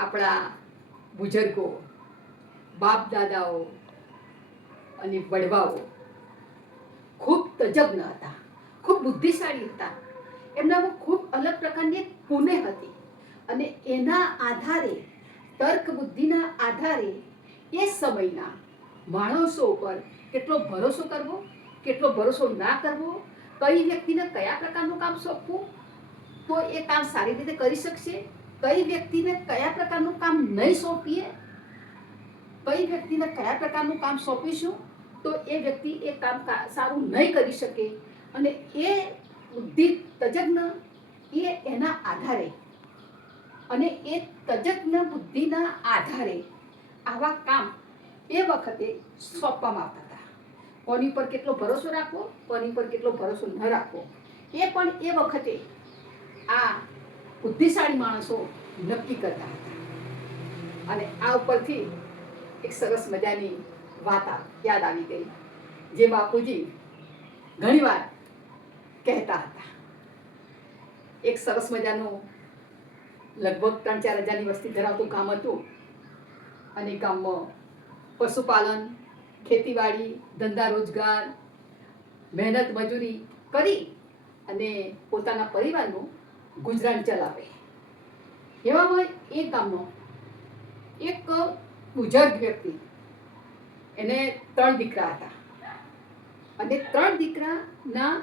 આપણા બુઝુર્ગો, બાપ દાદાઓ અને વડવાઓ ખૂબ તજજ્ઞ હતા, ખૂબ બુદ્ધિશાળી હતા. એમનામાં ખૂબ અલગ પ્રકારની એક પુણે હતી અને એના આધારે, તર્ક બુદ્ધિના આધારે એ સમયના માણસો ઉપર કેટલો ભરોસો કરવો, કેટલો ભરોસો ના કરવો, કઈ વ્યક્તિને કયા પ્રકારનું કામ સોંપવું તો એ કામ સારી રીતે કરી શકશે, કઈ વ્યક્તિને કયા પ્રકારનું કામ નહીં સોંપીએ, કઈ વ્યક્તિને કયા પ્રકારનું કામ સોંપીશું તો એ વ્યક્તિ એ કામ સારું નહીં કરી શકે. અને એ બુદ્ધિ તજજ્ઞ એના આધારે અને એ તજજ્ઞ બુદ્ધિના આધારે આવા કામ એ વખતે સોંપવામાં આવતા હતા. કોની પર કેટલો ભરોસો રાખવો, કોની પર કેટલો ભરોસો ન રાખવો, એ પણ એ વખતે આ બુદ્ધિશાળી માણસો નક્કી કરતા હતા. અને આ ઉપરથી એક સરસ મજાની વાત યાદ આવી ગઈ, જે બાપુજી ઘણીવાર કહેતા હતા. એક સરસ મજાનું લગભગ 3-4 હજારની વસ્તી ધરાવતું ગામ હતું અને ગામમાં પશુપાલન, ખેતીવાડી, ધંધા રોજગાર, મહેનત મજૂરી કરી અને પોતાના પરિવારનું ગુજરાન ચલાવે. એવામાં એક ગામનો એક બુઝુર્ગ વ્યક્તિ, એને 3 દીકરા હતા અને 3 દીકરાના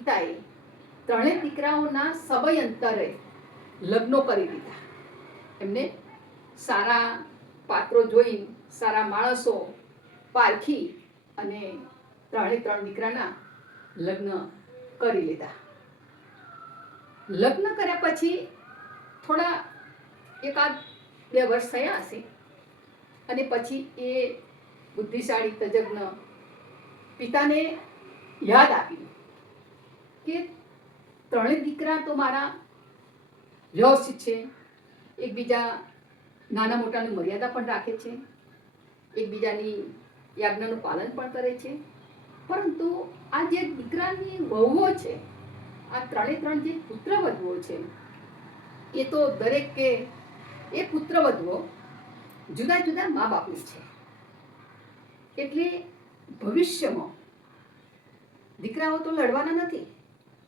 પિતાએ ત્રણેય દીકરાઓના સમયાંતરે લગ્નો કરી દીધા. એમને સારા પાત્રો જોઈ, સારા માણસો પારખી અને 3 દીકરાના લગ્ન કરી લીધા. લગ્ન કર્યા પછી થોડા 1-2 વર્ષ થયા હશે અને પછી એ બુદ્ધિશાળી તજજ્ઞ પિતાને યાદ આવ્યું કે 3 દીકરા તો મારા વ્યવસ્થિત છે, એકબીજા નાના મોટાની મર્યાદા પણ રાખે છે, એકબીજાની યાજ્ઞાનું પાલન પણ કરે છે, પરંતુ આ જે દીકરાની વહુઓ છે, આ 3 જે પુત્રવધુઓ છે, એ તો દરેક કે એ પુત્રવધુઓ જુદા જુદા મા બાપની છે. એટલે ભવિષ્યમાં દીકરાઓ તો લડવાના નથી,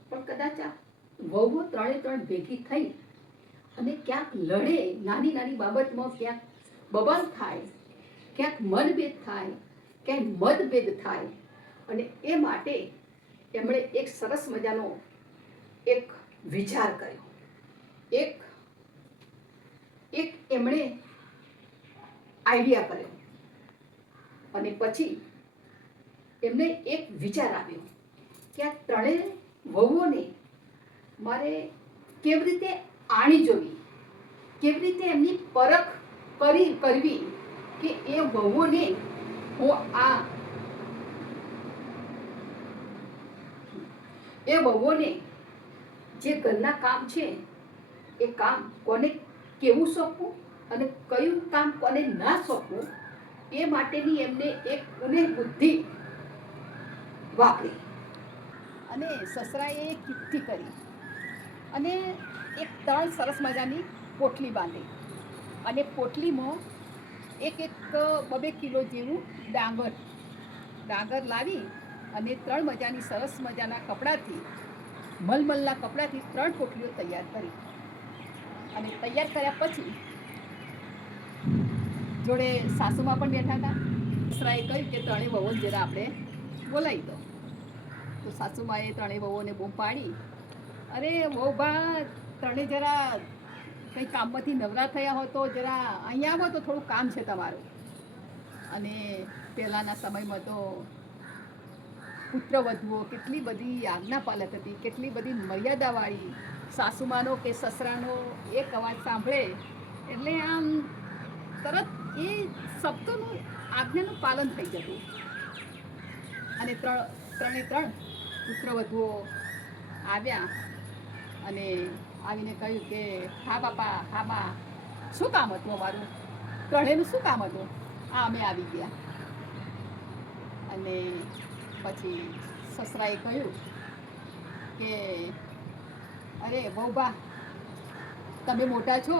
પણ કદાચ આ વહુઓ 3 ભેગી થઈ અને ક્યાંક લડે, નાની નાની બાબતમાં ક્યાંક બબાલ થાય, ક્યાંક મનભેદ થાય, ક્યાંક મતભેદ થાય. અને એ માટે એમણે એક સરસ મજાનો એક વિચાર કર્યો, એક એમણે આઈડિયા કર્યો. અને પછી એમને એક વિચાર આવ્યો કે આ 3 વહુઓને મારે કેવી રીતે આણી જોવી, કેવી રીતે એમની પરખ કરવી કે એ વહુઓને હું એ વહુઓને જે ઘરના કામ છે એ કામ કોને કેવું સોંપવું અને કયું કામ કોને ના સોંપવું, એ માટેની એમને એક પુનઃ બુદ્ધિ વાપરી. અને સસરાએ એક ચિઠ્ઠી કરી અને એક 3 સરસ મજાની પોટલી બાંધી અને પોટલીમાં એક 2 કિલો જેવું ડાંગર લાવી અને 3 મજાની સરસ મજાના કપડાથી, મલમલના કપડાથી 3 પોટલીઓ તૈયાર કરી. અને તૈયાર કર્યા પછી જોડે સાસુમાં પણ બેઠા હતા. સસરાએ કહ્યું કે 3 વહુઓને જરા આપણે બોલાવી દો. તો સાસુમાએ 3 વહુઓને બૂમ પાડી, અરે વહુભા, 3 જરા કંઈ કામમાંથી નવરા થયા હો તો જરા અહીંયા આવો તો થોડું કામ છે તમારું. અને પહેલાંના સમયમાં તો પુત્રવધુઓ કેટલી બધી આજ્ઞાપાલક હતી, કેટલી બધી મર્યાદાવાળી. સાસુમાનો કે સસરાનો એક અવાજ સાંભળે એટલે આમ તરત એ શબ્દોનું આજ્ઞાનું પાલન થઈ જતું. અને 3 પુત્રવધુઓ આવ્યા અને આવીને કહ્યું કે હા બાપા, હા બા, શું કામ હતું અમારું? 3નું શું કામ હતું? અમે આવી ગયા. અને પછી સસરાએ કહ્યું કે અરે વહુબા, તમે મોટા છો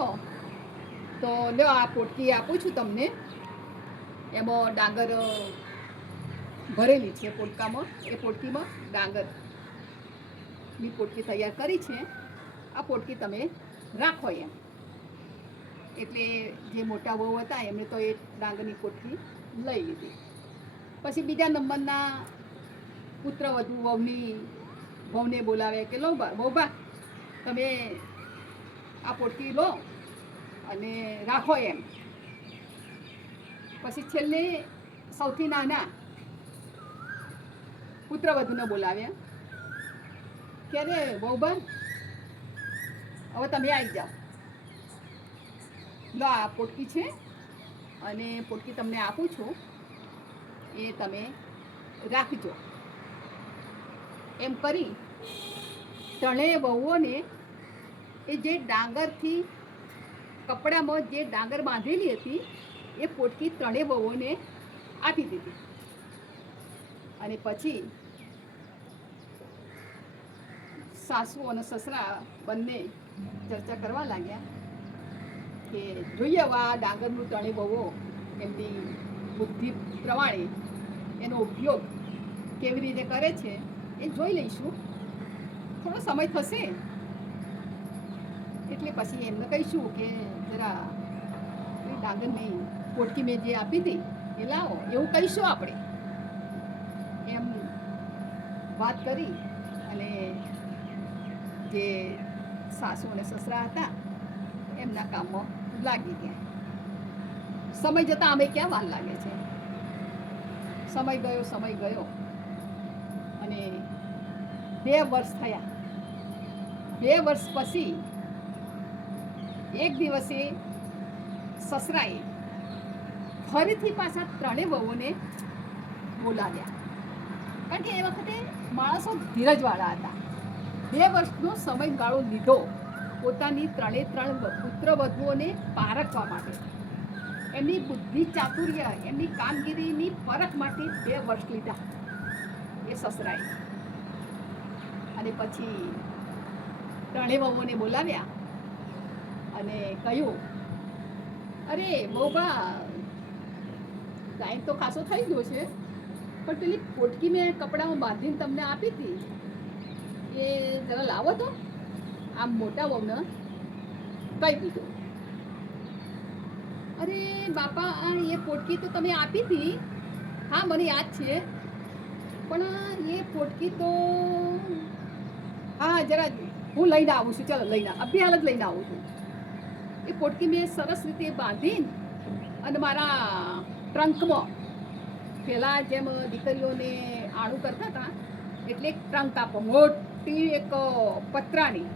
તો લ્યો આ પોટકી આપું છું તમને. એમાં ડાંગર ભરેલી છે પોટકામાં. એ પોટકીમાં ડાંગરની પોટકી તૈયાર કરી છે. આ પોટકી તમે રાખો એમ. એટલે જે મોટા વહુ હતા એમણે તો એ ડાંગરની પોટકી લઈ લીધી. પછી બીજા નંબરના પુત્રવધુ વહુને બોલાવે કે લો વહુબા તમે આ પોટકી લો અને રાખો એમ. પછી છેલ્લે સૌથી નાના પુત્રવધુને બોલાવ્યા કે અરે વહુબા હવે તમે આવી જાઓ, લો આ પોટકી છે અને પોટકી તમને આપું છું, એ તમે રાખજો. એમ કરી ત્રણેય વહુઓને એ જે ડાંગરથી કપડામાં જે ડાંગર બાંધેલી હતી એ પોટકી ત્રણેય વહુઓને આપી દીધી. અને પછી સાસુ અને સસરા બંને ચર્ચા કરવા લાગ્યા કે જોઈએ હવે આ ડાંગરનું ત્રણેય વહુઓ એમની બુદ્ધિ પ્રમાણે એનો ઉપયોગ કેવી રીતે કરે છે એ જોઈ લઈશું. થોડો સમય થશે એટલે પછી એમને કહીશું કે જરા એ ડાંગરની પોટકી મેં જે આપી હતી એ લાવો, એવું કહીશું આપણે. એમ વાત કરી અને જે સાસુ અને સસરા હતા એમના કામમાં લાગી ગયા. સમય જતાં અમે ક્યાં વાર લાગે છે. સમય ગયો અને 2 વર્ષ થયા. 2 વર્ષ પછી એક દિવસે સસરાએ ફરીથી પાછા ત્રણેય વહુઓને બોલાવ્યા. કારણ કે એ વખતે માણસો ધીરજવાળા હતા. 2 વર્ષનો સમયગાળો લીધો પોતાની ત્રણ પુત્રવધુઓને પારખવા માટે. એમની બુદ્ધિ ચાતુર્ય, એમની કામગીરીની પરખ માટે 2 વર્ષ લીધા એ સસરાએ. અને પછી ત્રણેય વહુઓને બોલાવ્યા અને કહ્યું, અરે વહુબા ટાઈમ તો ખાસો થઈ ગયો છે, પણ પેલી પોટકી મેં કપડામાં બાંધીને તમને આપી હતી એ જરા લાવો તો. આમ મોટા વહુને કહી દીધું. અરે બાપા એ પોટકી તો તમે આપી હતી, હા મને યાદ છે, પણ એ પોટકી તો હા જરા હું લઈને આવું છું, ચાલો લઈને અભી હાલ જ લઈને આવું છું. એ પોટકી મેં સરસ રીતે બાંધીને અને મારા ટ્રંકમાં, પહેલાં જેમ દીકરીઓને આણું કરતા હતા એટલે એક ટ્રંક આપો, મોટી એક પતરાની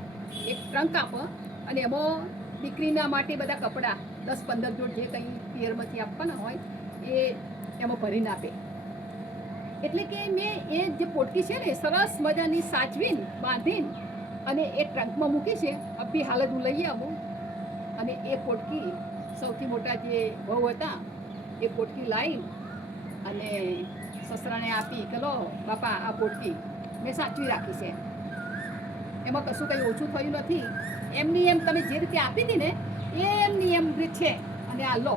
એક ટ્રંક આપો અને એમાં દીકરીના માટે બધા કપડાં 10-15 જોડ જે કંઈ પિયરમાંથી આપવાના હોય એ એમાં ભરીને આપે. એટલે કે મેં એ જે પોટકી છે ને સરસ મજાની સાચવીને બાંધીને અને એ ટ્રંકમાં મૂકી છે. અભી હાલ જ હું લઈ આવું. અને એ પોટકી સૌથી મોટા જે વહુ હતા એ પોટકી લાવી અને સસરાને આપી કે લો બાપા આ પોટકી મેં સાચવી રાખી છે, એમાં કશું કંઈ ઓછું થયું નથી. એમની એમ તમે જે રીતે આપી હતી ને એમની એમ રીત છે અને આ લો.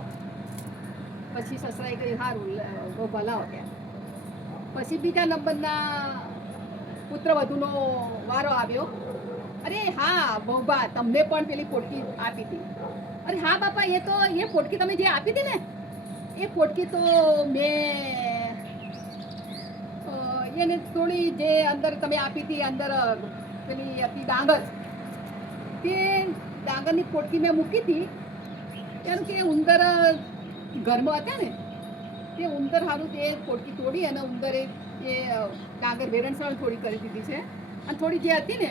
પછી સસરાએ કહ્યું સારું બહુ ભલાવો ત્યાં. પછી બીજા નંબરના પુત્રવધુનો વારો આવ્યો. અરે હા વહુબા તમને પણ પેલી પોટકી આપી હતી. અરે હા બાપા એ પોટકી તમે જે આપી હતી ને એ પોટકી તો મેં એને થોડી જે અંદર તમે આપી હતી અંદર પેલી હતી ડાંગર, તે ડાંગરની પોટકી મેં મૂકી હતી કારણ કે ઉંદર ઘરમાં હતા ને તે ઉંદર સારું તે પોટકી તોડી અને ઉંદરે એ ડાંગર વેરણસણ થોડી કરી દીધી છે અને થોડી જે હતી ને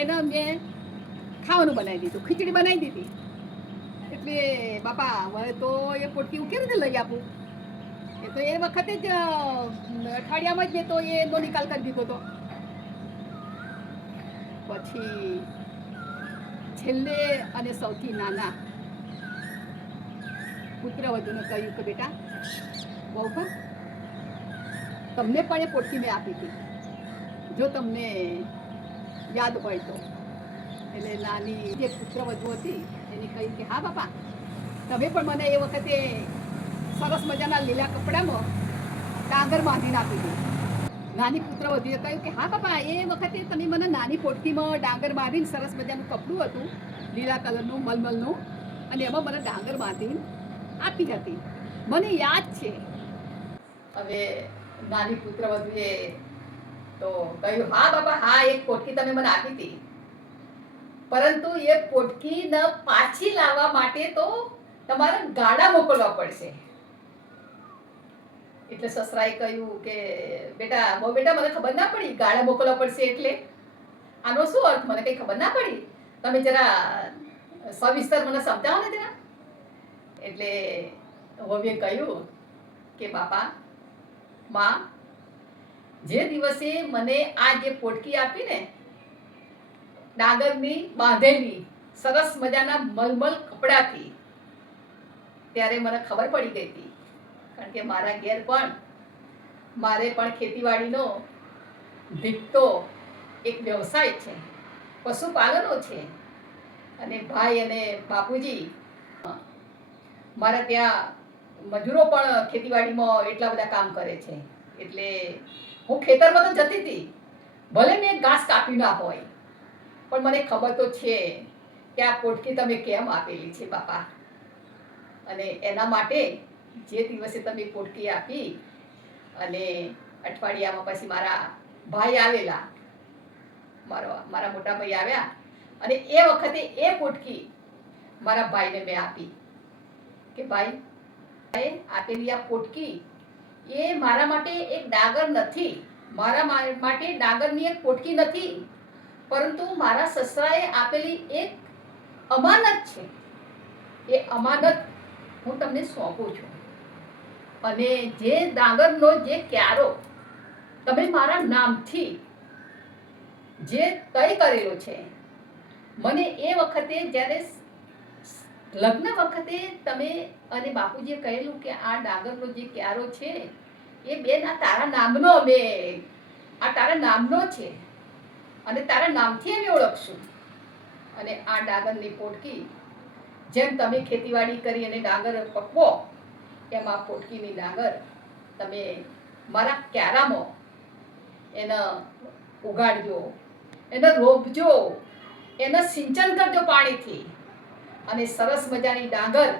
એને મેં ખાવાનું બનાવી દીધું, ખીચડી બનાવી દીધી. એટલે બાપા હવે તો એ પોટકી હું કેવી રીતે લઈ આપું? એ તો એ વખતે જ અઠવાડિયામાં જ મેં તો એનો નિકાલ કરી દીધો હતો. પછી છેલ્લે અને સૌથી નાના પુત્રવધુને કહ્યું કે બેટા વહુબા તમને પણ એ પોટકી મેં આપી હતી, જો તમને યાદ હોય તો. એટલે નાની જે પુત્રવધુ હતી એને કહ્યું કે હા બાપા, તમે પણ મને એ વખતે સરસ મજાના લીલા કપડામાં ડાંગર બાંધીને આપી દીધું. નાની પુત્રવધુએ કહ્યું કે હા બાપા, એ વખતે તમે મને નાની પોટકીમાં ડાંગર બાંધીને સરસ મજાનું કપડું હતું લીલા કલરનું મલમલનું, અને એમાં મને ડાંગર બાંધીને આપી હતી, મને યાદ છે. હવે નાની પુત્રવધુએ તો કહ્યું હા બાપા, હા એક પોટકી તમે મને આપી હતી, પરંતુ એ પોટકી ન પાછી લાવવા માટે તો તમારે ગાડા મોકલવા પડશે. એટલે સસરાએ કહ્યું કે બેટા મને ખબર ના પડી, ગાડા મોકલવા પડશે એટલે આનો શું અર્થ, મને કઈ ખબર ના પડી, તમે જરા સવિસ્તર મને સમજાવો ને જરા. એટલે વહુએ કહ્યું કે બાપા, માં, જે દિવસે મને આ જે પોટકી આપી ને ડાંગરની બાંધેલી સરસ મજાના મલમલ કપડાથી, ત્યારે મને ખબર પડી ગઈ હતી, કારણ કે મારા ઘેર પણ મારે પણ ખેતીવાડીનો દીકતો એક વ્યવસાય છે, પશુપાલનો છે, અને ભાઈ અને બાપુજી મારા ત્યાં મજૂરો પણ ખેતીવાડીમાં એટલા બધા કામ કરે છે. એટલે હું ખેતરમાં તો જતી હતી, ભલે મેં ઘાસ કાપ્યું ના હોય, પણ મને ખબર તો છે કે આ પોટકી તમે કેમ આપેલી છે બાપા. અને એના માટે જે દિવસે તમે પોટકી આપી અને અઠવાડિયામાં પછી મારા ભાઈ આવેલા, મારા મોટા ભાઈ આવ્યા, અને એ વખતે એ પોટકી મારા ભાઈને મેં આપી કે ભાઈ, આપેલી આ પોટકી એ મારા માટે એક ડાંગર નથી, મારા માટે ડાંગરની એક પોટકી નથી, પરંતુ મારા સસરાએ આપેલી એક અમાનત છે. એ અમાનત હું તમને સોંપું છું, અને જે ડાંગરનો જે ક્યારો તમે મારા નામથી જે તય કરેલો છે, મને એ વખતે જ્યારે લગ્ન વખતે તમે અને બાપુજીએ કહેલું કે આ ડાંગરનો જે ક્યારો છે એ બેન આ તારા નામનો, આ તારા નામનો છે, અને તારા નામથી અમે ઓળખશું. અને આ ડાંગરની પોટકી જેમ તમે ખેતીવાડી કરી અને ડાંગર પકવો, એમ આ પોટકીની ડાંગર તમે મારા ક્યારામાં એને ઉગાડજો, એને રોપજો, એને સિંચન કરજો પાણીથી, અને સરસ મજાની ડાંગર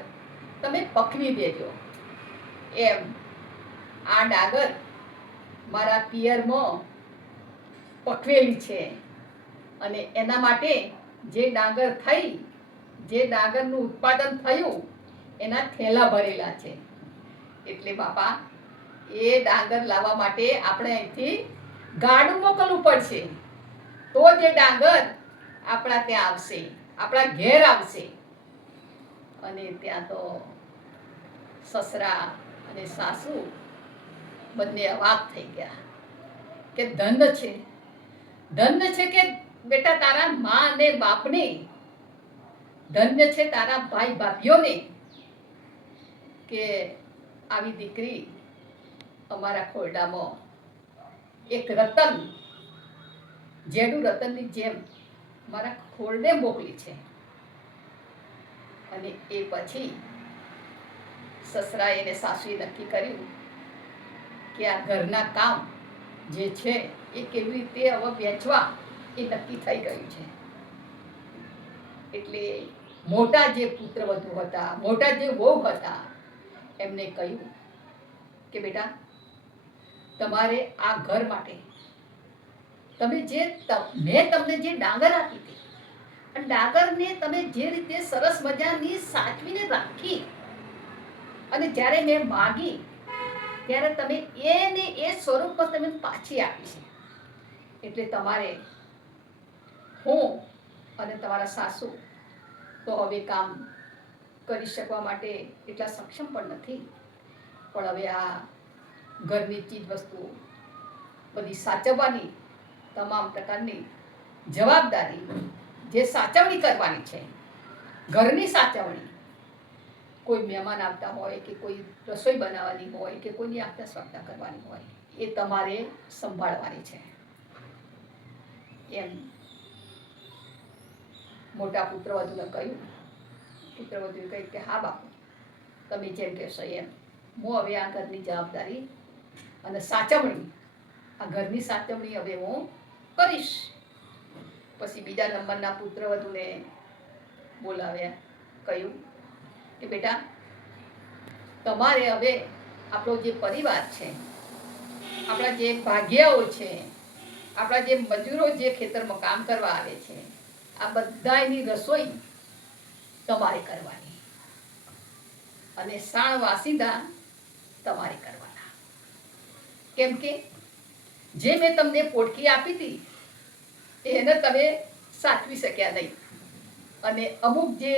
તમે પકવી દેજો. એમ આ ડાંગર મારા પિયરમાં પકવેલી છે, અને એના માટે જે ડાંગર થઈ, જે ડાંગરનું ઉત્પાદન થયું, એના થેલા ભરેલા છે. એટલે બાપા, એ ડાંગર લાવવા માટે આપણે અહીંથી ગાડું મોકલવું પડશે, તો જે ડાંગર આપણા ત્યાં આવશે, આપણા ઘેર આવશે. અને ત્યાં તો સસરા અને સાસુ બંને અવાક થઈ ગયા કે ધન્ય છે, ધન્ય છે કે બેટા તારા મા અને બાપને, ધન્ય છે તારા ભાઈ ભાભીઓને કે આવી દીકરી અમારા ખોરડામાં એક રતન, જેનું રતનની જેમ મારા ખોરડે મોકલી છે. અને એ પછી સસરાએ અને સાસુએ નક્કી કર્યું કે આ ઘરના કામ જે છે એ કેવી રીતે હવે વેચવા, એ નક્કી થઈ ગયું છે. એટલે મોટા જે પુત્રવધુ હતા, મોટા જે વહુ હતા, એમને કહ્યું કે બેટા, તમારે આ ઘર માટે તમે જે મેં તમને જે ડાંગર આપી હતી, ડાંગરને તમે જે રીતે સરસ મજાની સાચવીને રાખી, અને જ્યારે મેં માગી ત્યારે તમે એને એ સ્વરૂપમાં તમે પાછી આપી છે. એટલે તમારે, હું અને તમારા સાસુ તો હવે કામ કરી શકવા માટે એટલા સક્ષમ પણ નથી, પણ હવે આ ઘરની ચીજ વસ્તુ બધી સાચવવાની તમામ પ્રકારની જવાબદારી, જે સાચવણી કરવાની છે, ઘરની સાચવણી, કોઈ મહેમાન આવતા હોય કે કોઈ રસોઈ બનાવવાની હોય કે કોઈની આગતા સ્વાગતા કરવાની હોય, એ તમારે સંભાળવાની છે. એમ મોટા પુત્રવધુને કહ્યું. પુત્રવધુએ કહ્યું કે હા બાપુ, તમે જેમ કહેશો એમ. હું હવે આ ઘરની જવાબદારી અને સાચવણી, આ ઘરની સાચવણી હવે હું કરીશ. પછી બીજા નંબરના પુત્રવધુને બોલાવ્યા. કહ્યું કે બેટા, તમારે હવે આપણો જે પરિવાર છે, આપણા જે ભાગ્યાઓ છે, આપણા જે મજૂરો જે ખેતરમાં કામ કરવા આવે છે, આ બધાની રસોઈ તમારે કરવાની અને સાણ વાસિંદા તમારે કરવાના. કેમ કે જે મેં તમને પોટકી આપી હતી એને તમે સાચવી શક્યા નહીં, અને અમુક જે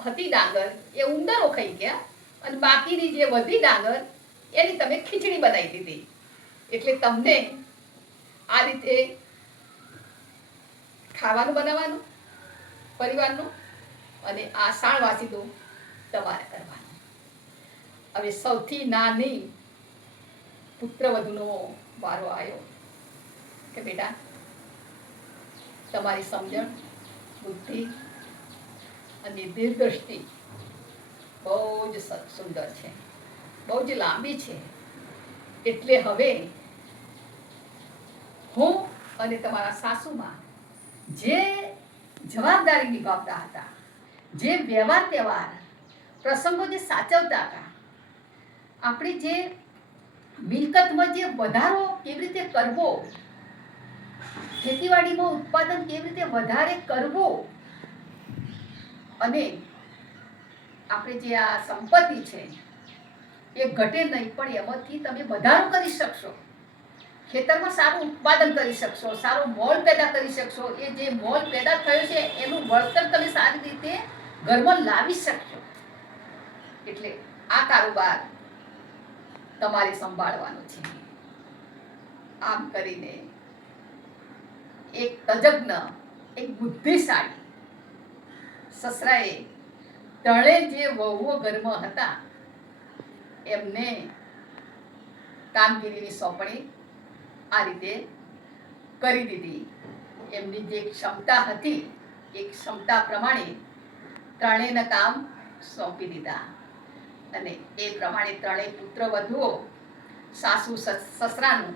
હતી ડાંગર એ ઉંદરો ખાઈ ગયા, અને બાકીની જે વધી ડાંગર એની તમે ખીચડી બનાવી દીધી. એટલે તમને આ રીતે ખાવાનું બનાવવાનું પરિવારનું, અને આ સાણ વાસીદો તમારે કરવાનું. હવે સૌથી નાની પુત્રવધુનો વારો આવ્યો કે બેટા, તમારી સમજણ, બુદ્ધિ અને દીર્ઘદ્રષ્ટિ બહુ જ સુંદર છે, બહુ જ લાંબી છે. એટલે હવે હું અને તમારા સાસુમાં જે જવાબદારી નિભાવતા હતા, જે વ્યવહાર તહેવાર પ્રસંગો જે સાચવતા હતા, આપણી જે મિલકતમાં જે વધારો કેવી રીતે કરવો, ખેતીવાડીમાં ઉત્પાદન કેવી રીતે વધારે કરવું, અને આપણે જે આ સંપત્તિ છે એ ઘટે નહીં પણ એમાંથી તમે વધારો કરી શકશો, ખેતરમાં સારું ઉત્પાદન કરી શકશો, સારો મોલ પેદા કરી શકશો. એ જે મોલ પેદા થયો છે એનું વળતર તમે સારી રીતે ઘરમાં લાવી શકશો. એટલે આ કારોબાર તમારે સંભાળવાનો છે. આમ કરીને એક તજજ્ઞ, એક બુદ્ધિશાળી સસરાએ ત્રણે જે વહુઓ ઘરમાં હતા એમને કામગીરીની સોંપણી આ રીતે કરી દીધી. એમની જે ક્ષમતા હતી એ ક્ષમતા પ્રમાણે ત્રણેયના કામ સોંપી દીધા, અને એ પ્રમાણે ત્રણેય પુત્રવધુઓ, સાસુ સસરાનું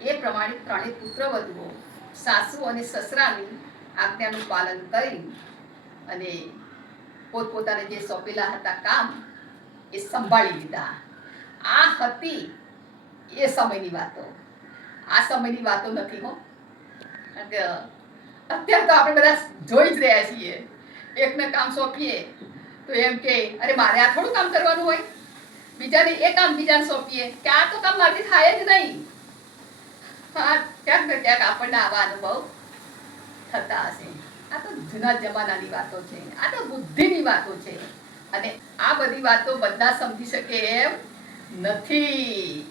એ પ્રમાણે ત્રણેય પુત્રવધુઓ સાસુ અને સસરાની આજ્ઞાનું પાલન કરી અને પોતપોતાને જે સોંપેલા હતા કામ એ સંભાળી લીધા. આ હતી એ સમયની વાતો. આ સમયની વાતો નથી હો. કારણ કે અત્યારે તો આપણે બધા જોઈ જ રહ્યા છીએ, એકને કામ સોંપીએ તો એમ કે અરે મારે આ થોડું કામ કરવાનું હોય, બીજાને એ કામ બીજાને સોંપીએ કે આ તો કામ મારાથી થાય જ નહીં. હા, ક્યાંક ને ક્યાંક આપણને આવા અનુભવ થતા હશે. આ તો જૂના જમાનાની વાતો છે, આ તો બુદ્ધિની વાતો છે, અને આ બધી વાતો બધા સમજી શકે એમ નથી.